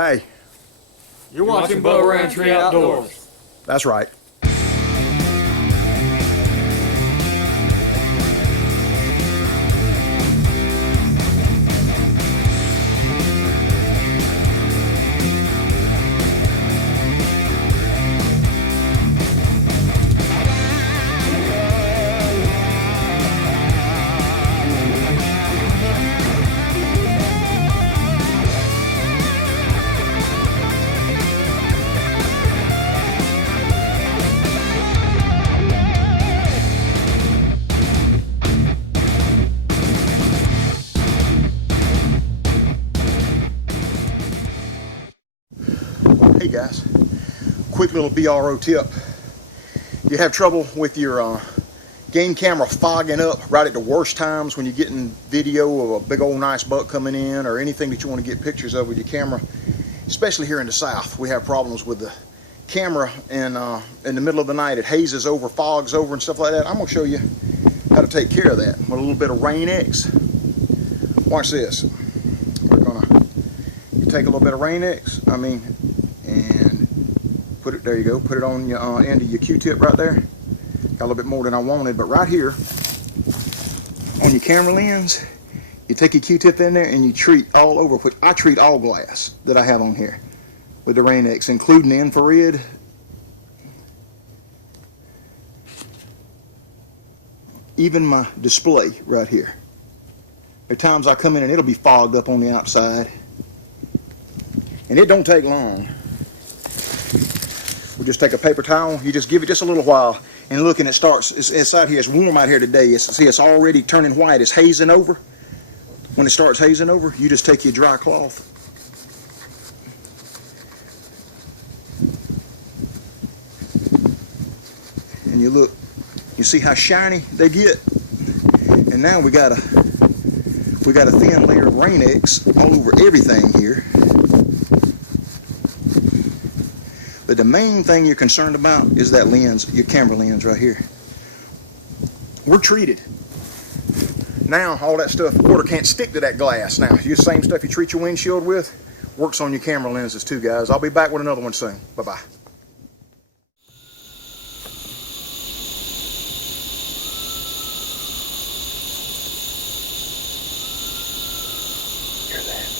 Hey, You're watching Bo Roundtree Outdoors. that's right. Hey guys, quick little B.R.O tip. You have trouble with your game camera fogging up right at the worst times when you're getting video of a big old nice buck coming in, or anything that you want to get pictures of with your camera. Especially here in the South, we have problems with the camera in the middle of the night. It hazes over, fogs over and stuff like that. I'm going to show you how to take care of that with a little bit of Rain X. Watch this. We're going to take a little bit of Rain X, and put it, there you go, put it on your end of your Q-tip right there. Got a little bit more than I wanted, but right here on your camera lens, you take your Q-tip in there and you treat all over, which I treat all glass that I have on here with the Rain X, including the infrared. Even my display right here. There are times I come in and it'll be fogged up on the outside. And it don't take long. We'll just take a paper towel, you just give it just a little while, and look, and it starts, it's out here, it's warm out here today. See, it's already turning white, it's hazing over. When it starts hazing over, you just take your dry cloth. And you look, you see how shiny they get? And now we got a thin layer of Rain X all over everything here. But the main thing you're concerned about is that lens, your camera lens right here. We're treated. Now all that stuff, water can't stick to that glass. Now, the same stuff you treat your windshield with works on your camera lenses too, guys. I'll be back with another one soon. Bye-bye. Hear that?